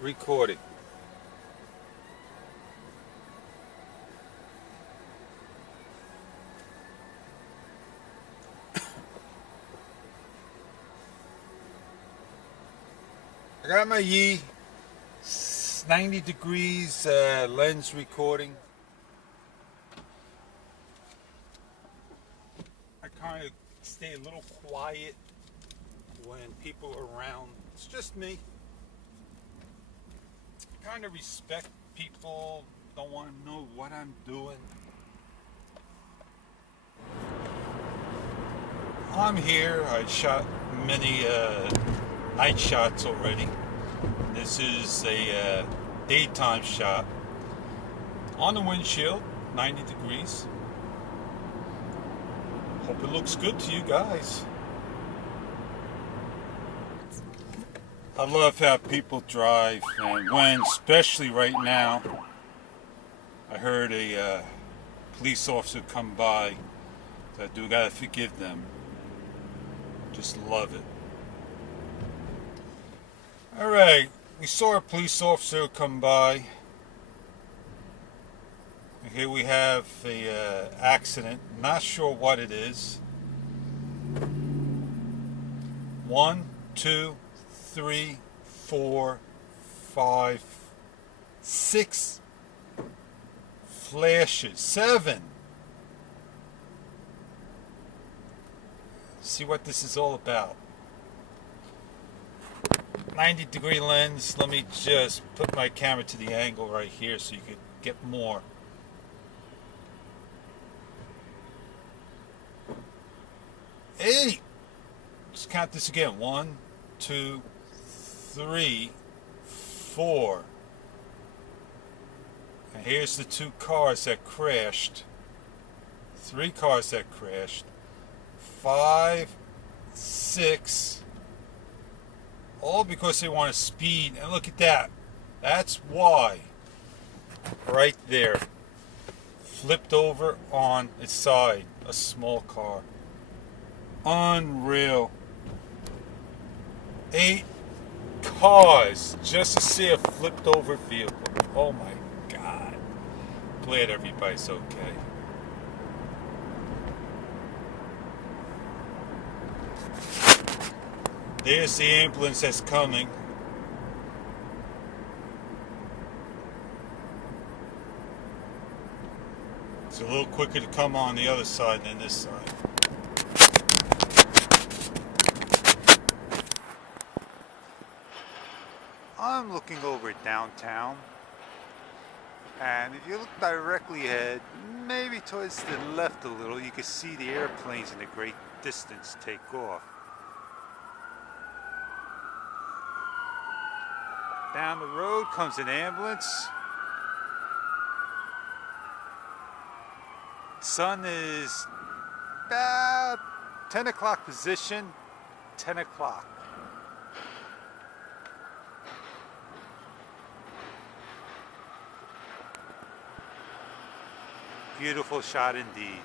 recording. I got my YI 90 degrees lens recording. I kind of stay a little quiet when people are around. It's just me. I kind of respect people, don't want to know what I'm doing. I'm here. I shot many night shots already. This is a daytime shot on the windshield, 90 degrees. Hope it looks good to you guys. I love how people drive, and when, especially right now, I heard a police officer come by, so I do gotta forgive them. Just love it. Alright, we saw a police officer come by. Here we have a accident. Not sure what it is. 1, 2, 3, 4, 5, 6 flashes. 7. See what this is all about. 90 degree lens. Let me just put my camera to the angle right here so you could get more. 8. Let's count this again. 1, 2, 3, 4. And here's the 2 cars that crashed. 3 cars that crashed. 5, 6. All because they want to speed. And look at that. That's why. Right there. Flipped over on its side. A small car. Unreal. 8 cars just to see a flipped over vehicle. Oh my God. Glad everybody's okay. There's the ambulance that's coming. It's a little quicker to come on the other side than this side. I'm looking over downtown, and if you look directly ahead, maybe towards the left a little, you can see the airplanes in the great distance take off. Down the road comes an ambulance. Sun is about 10 o'clock position, 10 o'clock. Beautiful shot indeed.